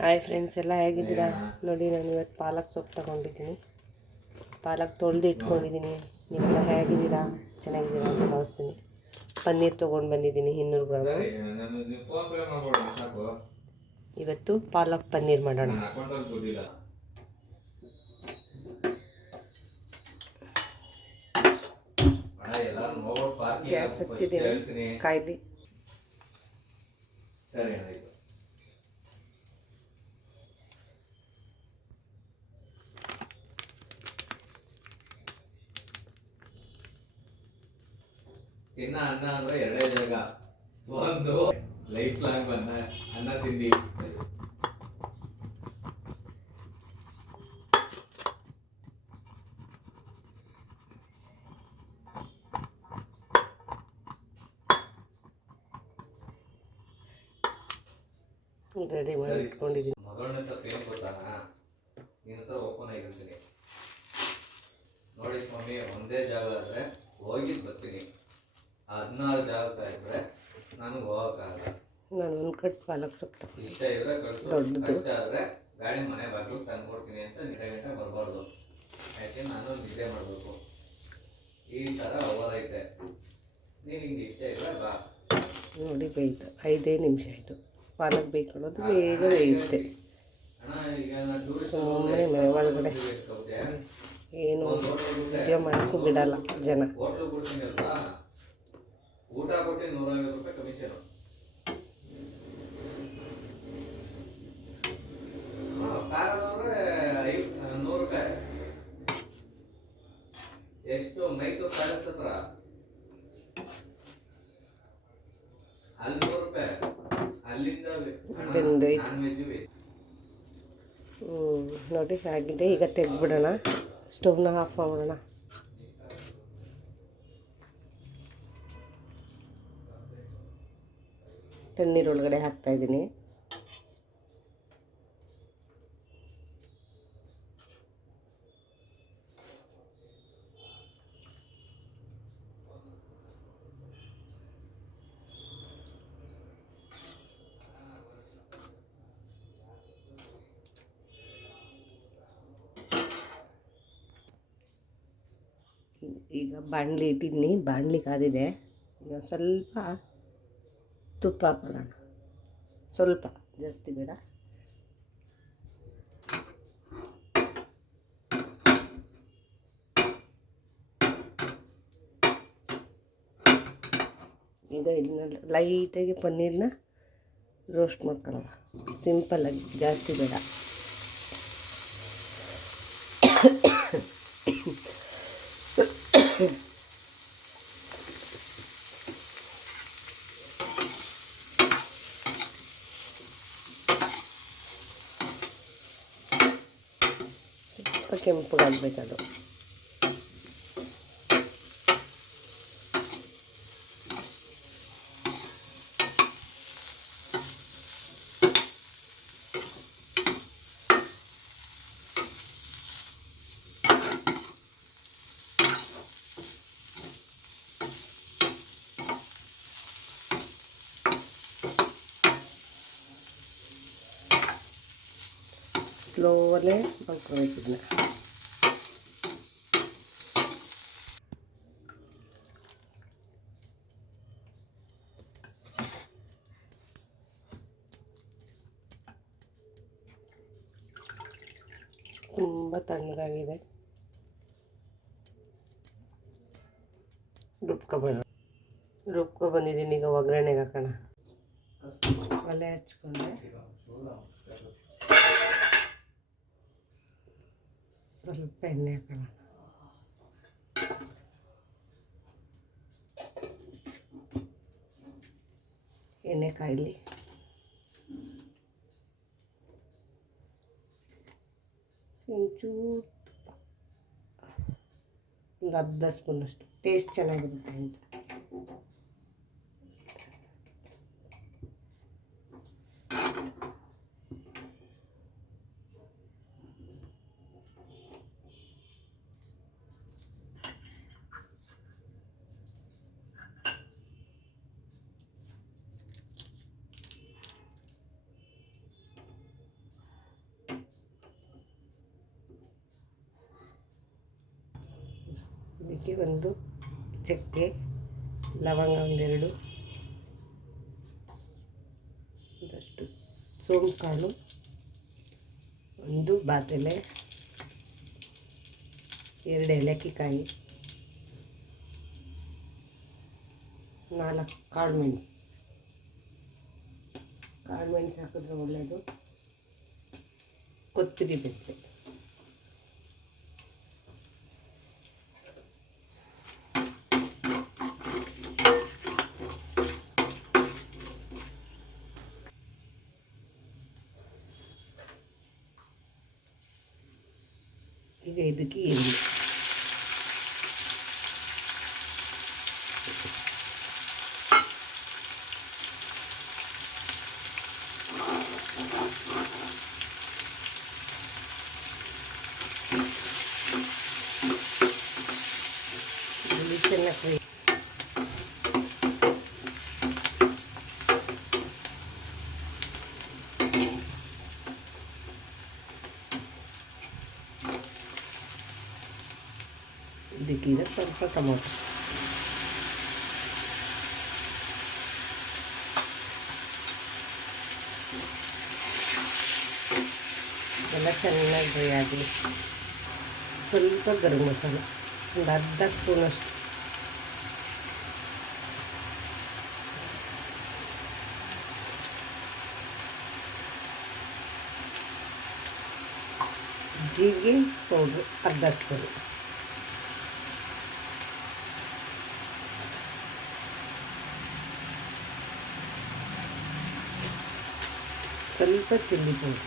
Hi friends ಎಲ್ಲ ಹೇಗಿದ್ದೀರಾ? ನೋಡಿ ನಾನು ಇವತ್ತು ಪಾಲಕ್ ಸೊಪ್ಪು ತಗೊಂಡಿದ್ದೀನಿ. ಪಾಲಕ್ ತೊಳೆದು ಇಟ್ಕೊಂಡಿದ್ದೀನಿ. ನೀವೆಲ್ಲ ಹೇಗಿದ್ದೀರಾ? ಚೆನ್ನಾಗಿದ್ದೀರಾ ಅಂತ ಭಾವಿಸ್ತೀನಿ. ಪನ್ನೀರ್ ತೊಗೊಂಡು ಬಂದಿದ್ದೀನಿ ಇನ್ನೂರು ಗ್ರಾಮ್. ಇವತ್ತು ಪಾಲಕ್ ಪನ್ನೀರ್ ಮಾಡೋಣ. ಗ್ಯಾಸ್ ಹಚ್ಚಿದ್ದೀನಿ ಕಾಯಿಲಿ ಕಾಯ್ಲಿ. ಸರಿ ಆಯ್ತು ಅನ್ನ ಅಂದ್ರೆ ಎರಡೇ ಜಾಗ. ಒಂದು ಲೈಫ್ ಲಾಂಗ್ ಅನ್ನ ಅನ್ನ ತಿಂಡಿ. ರೆಡಿ ಮಾಡಿ ಇಟ್ಕೊಂಡಿದ್ದೀನಿ ಮಗಳನ್ನ ಹತ್ರ ಏನ್ ನೀನು ನಿನ್ನ ಹತ್ರ ಓಪನ್ ಆಗಿರ್ತೀನಿ. ನೋಡಿ ಸ್ವಾಮಿ ಒಂದೇ ಜಾಗ ಆದ್ರೆ ಹೋಗಿ ಬರ್ತೀನಿ. ಹದಿನಾರು ಜಾಗ ಇದ್ರೆ ನಾನು ಹೋಗಕ್ಕಾಗಲ್ಲ ನಾನು ಒಂದು ಕಟ್ ಪಾಲಕ್ ಸೊಪ್ಪು ತಗೊಂಡು ಇಷ್ಟ ಇದ್ರೆ ಕಳ್ಸು. ದೊಡ್ಡದು. ಕಷ್ಟ ಆದ್ರೆ ಗಾಡಿ ಮನೆ ಬಾಗಿಲು ತಂದು ಕೊಡ್ತೀನಿ ಅಂತ ನಿಡೆ ಗಂಟೆ ಬರಬಾರ್ದು. ಯಾಕೆ ನಾನು ನಿದ್ದೆ ಮಾಡಬೇಕು. ಈ ಥರ ಓವರ್ ಐತೆ. ನೀನು ಹಿಂಗೆ ಇಷ್ಟ ಇಲ್ಲ ಬಾ. ನೋಡಿ ಬೇಯ್ತು ಐದೇ ನಿಮಿಷ ಆಯಿತು. ಪಾಲಕ್ ಬೇಯ್ಕೊಳ್ಳೋದು ಬೇಗ ಬೇಯುತ್ತೆ. ಅಣ್ಣ ಈಗ ನಾನು ಟೂರಿಸ್ಟ್ ಸುಮ್ಮನೆ ಮನೆ ಒಳಗಡೆ. ಏನು ಉದ್ಯೋಗ ಮಾಡೋಕ್ಕೂ ಬಿಡಲ್ಲ ಜನ. ಹೋಟ್ಲು ಕೊಡ್ತೀನಿ ಅಲ್ವಾ? ಊಟ ಕೊಟ್ಟು ನೂರೈವತ್ತು ರೂಪಾಯಿ ಕಮಿಷನ್ ನೂರು ರೂಪಾಯಿ. ಎಷ್ಟು? ಮೈಸೂರು ಪ್ಯಾಲೇಸ್ ಹತ್ರ. ಅಲ್ಲಿ ನೂರು ರೂಪಾಯಿ. ಅಲ್ಲಿಂದ. ನಾನ್ ವೆಜ್ ನೋಡಿ ಆಗಿದೆ. ಈಗ ತೆಗ್ದುಬಿಡೋಣ. ಸ್ಟವ್ನ ಆಫ್ ಮಾಡೋಣ ತಣ್ಣೀರೊಳಗಡೆ ಹಾಕ್ತಾಯಿದ್ದೀನಿ ಈಗ ಬಾಣಲಿ ಇಟ್ಟಿದ್ದೀನಿ. ಬಾಣಲಿ ಕಾದಿದೆ. ಈಗ ಸ್ವಲ್ಪ ತುಪ್ಪ ಹಾಕೊಳ್ಳೋಣ ಸ್ವಲ್ಪ ಜಾಸ್ತಿ ಬೇಡ. ಈಗ ಇದನ್ನ ಲೈಟಾಗಿ ಪನ್ನೀರನ್ನ ರೋಸ್ಟ್ ಮಾಡ್ಕೊಳ್ಳೋಣ ಸಿಂಪಲ್ಲಾಗಿ ಜಾಸ್ತಿ ಬೇಡ. ಕೆಂಪಗಾಗಬೇಕದು ಸ್ಲೋವಲ್ಲೇ ಮಾಡ್ಕೊಬೇಕು ಇದನ್ನ ತುಂಬ ತಣ್ಣಗಾಗಿದೆ. ರುಬ್ಕೊಬೇಡ ರುಬ್ಕೊ ಬಂದಿದ್ದೀನಿ ಈಗ ಒಗ್ಗರಣೆಗೆ ಹಾಕೋಣ. ಒಲೆ ಹಚ್ಕೊಂಡೆ. ಸ್ವಲ್ಪ ಎಣ್ಣೆ ಹಾಕೋಣ ಎಣ್ಣೆ ಕಾಯಿಲಿ ಒಂಚೂರು ಒಂದು ಅರ್ಧ ಸ್ಪೂನಷ್ಟು ಟೇಸ್ಟ್ ಚೆನ್ನಾಗಿರುತ್ತೆ ಅಂತ ಅದಕ್ಕೆ ಒಂದು ಚಕ್ಕೆ, ಲವಂಗ ಒಂದೆರಡು, ಒಂದಷ್ಟು ಸೋಂಪು ಕಾಳು ಒಂದು ಬಾತೆಲೆ, ಎರಡು ಏಲಕ್ಕಿಕಾಯಿ, ನಾಲ್ಕು ಕಾಳು ಮೆಣಸು ಕಾಳು ಮೆಣಸು ಹಾಕಿದ್ರೆ ಒಳ್ಳೆಯದು ಕೊತ್ತಂಬರಿ ಬೆಚ್ಚೆ ಈಗ ಇದಕ್ಕೀಗ ಸ್ವಲ್ಪ ಟೊಮೊಟೊ ಎಲ್ಲ ಚೆನ್ನಾಗಿ ಫ್ರೈ ಆಗಲಿ ಸ್ವಲ್ಪ ಗರಂ ಮಸಾಲ ಒಂದು ಅರ್ಧ ಸ್ಪೂನಷ್ಟು ಜೀರಿಗೆ ಪೌಡ್ರು ಅರ್ಧ ಸ್ಪೂನು ಸ್ವಲ್ಪ ಚಿಲ್ಲಿ ಪೌಡ್ರು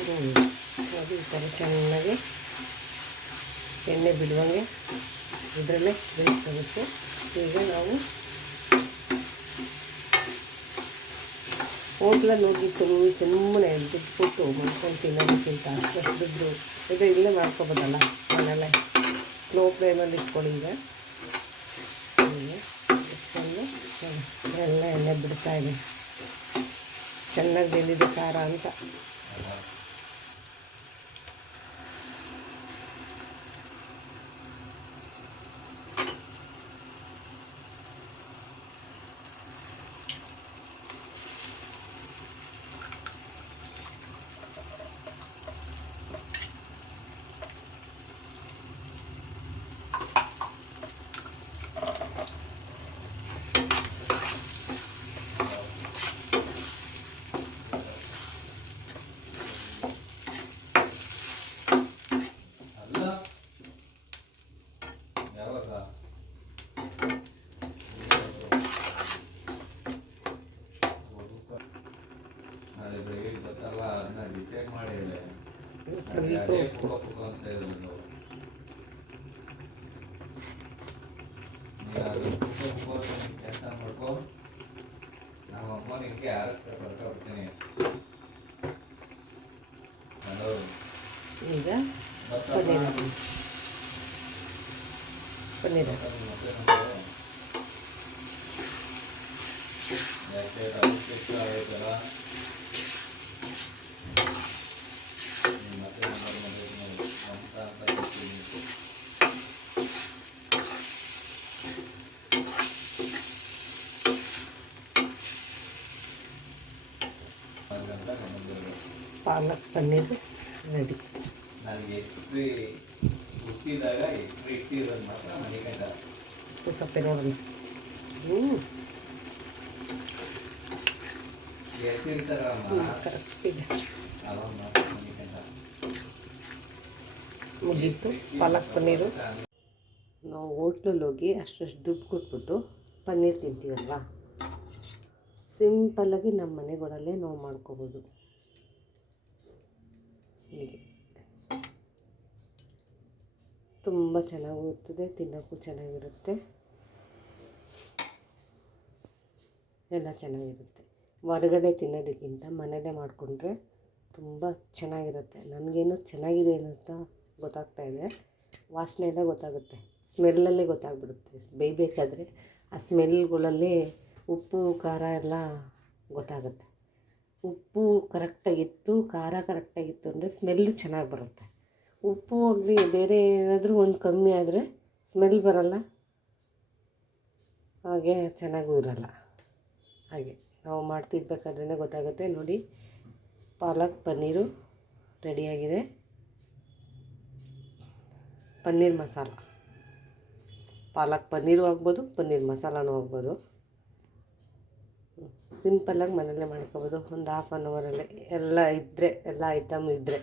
ಹ್ಮ್. ಅದು ಈ ಥರ ಚೆನ್ನಾಗಿ ಎಣ್ಣೆ ಬಿಡುವಂಗೆ ಇದರಲ್ಲೇ ಬೇಯಿಸ್ಕೋಬೇಕು. ಈಗ ನಾವು ಹೋಟ್ಲಲ್ಲಿ ಹೋಗಿ ತುಂಬ ಸುಮ್ಮನೆ ದುಡ್ಡು ಕೊಟ್ಟು ಮಾಡ್ಕೊಂಡು ತಿನ್ನೋದಕ್ಕಿಂತ ಅಷ್ಟು ದುಡ್ಡು ಇದು, ಇಲ್ಲೇ ಮಾಡ್ಕೊಬೋದಲ್ಲ ಮನೆಯಲ್ಲೇ. ಸ್ಲೋ ಫ್ಲೇಮಲ್ಲಿ ಇಟ್ಕೊಳ್ಳಿ ಈಗ ಇಟ್ಕೊಂಡು ಎಲ್ಲ ಎಣ್ಣೆ ಬಿಡ್ತಾ ಇದೆ. ಚೆನ್ನಾಗಿ ಬೆಂದಿದೆ ಖಾರ ಅಂತ. ನಿನ್ಗೆ ಆರಿಸ್ತಾ ಬರ್ತಾ ಹಲೋ ಈಗ ಪನ್ನೀರ್ ಪನ್ನೀರ್ ಯಾಕೆ ರೈಸ್ ಆಗೈತಲ್ಲ ಮತ್ತೆ ನಂಬರ್ ಬಂದೈತೆ ನೋಡಿ ಅಂತ ಅಂತ ಕೊಡ್ತೀನಿ ಹಾಗಂತ ನಮಗೆ ಪಾಲಕ್ ಪನ್ನೀರ್ ರೆಡಿ. ಸಪ್ಪೆ ನೋಡೋಣ ಹ್ಞೂ ಎಷ್ಟಿರ್ತಾರಮ್ಮ ಕರೆಕ್ಟ್ ಇದೆ ಅವಾಗ ಮಾತ್ರ ಮುಗೀತು. ಪಾಲಕ್ ಪನ್ನೀರು. ನಾವು ಹೋಟ್ಲಲ್ಲಿ ಹೋಗಿ ಅಷ್ಟಷ್ಟು ದುಡ್ಡು ಕೊಟ್ಬಿಟ್ಟು ಪನ್ನೀರ್ ತಿಂತೀವಲ್ವಾ? ಸಿಂಪಲ್ಲಾಗಿ ನಮ್ಮ ಮನೆಗಳಲ್ಲೇ ನಾವು ಮಾಡ್ಕೋಬೋದು. ಹೀಗೆ. ತುಂಬ ಚೆನ್ನಾಗೂ ಇರ್ತದೆ ತಿನ್ನೋಕ್ಕೂ ಚೆನ್ನಾಗಿರುತ್ತೆ. ಎಲ್ಲ ಚೆನ್ನಾಗಿರುತ್ತೆ. ಹೊರಗಡೆ ತಿನ್ನೋದಕ್ಕಿಂತ ಮನೇಲೇ ಮಾಡಿಕೊಂಡ್ರೆ ತುಂಬ ಚೆನ್ನಾಗಿರುತ್ತೆ. ನನಗೇನು ಚೆನ್ನಾಗಿದೆ ಅಂತ ಗೊತ್ತಾಗ್ತಾ ಇದೆ. ವಾಸನೆಯಲ್ಲೇ ಗೊತ್ತಾಗುತ್ತೆ. ಸ್ಮೆಲ್ಲಲ್ಲೇ ಗೊತ್ತಾಗ್ಬಿಡುತ್ತೆ. ಬೇಯಬೇಕಾದ್ರೆ ಆ ಸ್ಮೆಲ್ಗಳಲ್ಲಿ ಉಪ್ಪು, ಖಾರ ಎಲ್ಲ ಗೊತ್ತಾಗುತ್ತೆ. ಉಪ್ಪು ಕರೆಕ್ಟಾಗಿತ್ತು ಖಾರ ಕರೆಕ್ಟಾಗಿತ್ತು ಅಂದರೆ ಸ್ಮೆಲ್ಲು ಚೆನ್ನಾಗಿ ಬರುತ್ತೆ. ಉಪ್ಪು ಆಗಲಿ ಬೇರೆ ಏನಾದರೂ ಒಂದು ಕಮ್ಮಿ ಆದರೆ ಸ್ಮೆಲ್ ಬರಲ್ಲ. ಹಾಗೆ ಚೆನ್ನಾಗೂ ಇರಲ್ಲ. ಹಾಗೆ ನಾವು ಮಾಡ್ತಿರ್ಬೇಕಾದ್ರೇ ಗೊತ್ತಾಗುತ್ತೆ. ನೋಡಿ, ಪಾಲಕ್ ಪನ್ನೀರು ರೆಡಿಯಾಗಿದೆ ಪನ್ನೀರ್ ಮಸಾಲ. ಪಾಲಕ್ ಪನ್ನೀರು ಆಗ್ಬೋದು, ಪನ್ನೀರ್ ಮಸಾಲನೂ ಆಗ್ಬೋದು. ಸಿಂಪಲ್ಲಾಗಿ ಮನೆಯಲ್ಲೇ ಮಾಡ್ಕೊಬೋದು. ಒಂದು ಹಾಫ್ ಆನ್ ಅವರಲ್ಲಿ ಎಲ್ಲ ಇದ್ದರೆ ಎಲ್ಲ ಐಟಮ್ ಇದ್ದರೆ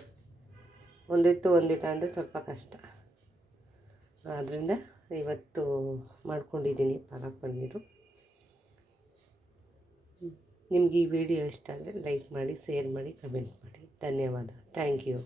ಒಂದಿತ್ತು ಒಂದಿಲ್ಲ ಅಂದರೆ ಸ್ವಲ್ಪ ಕಷ್ಟ. ಆದ್ದರಿಂದ ಇವತ್ತು ಮಾಡ್ಕೊಂಡಿದ್ದೀನಿ ಪಾಲಕ್ ಪನ್ನೀರು. ನಿಮ್ಗೆ ಈ ವಿಡಿಯೋ ಇಷ್ಟ ಆದರೆ ಲೈಕ್ ಮಾಡಿ ಶೇರ್ ಮಾಡಿ ಕಮೆಂಟ್ ಮಾಡಿ. ಧನ್ಯವಾದ. Thank you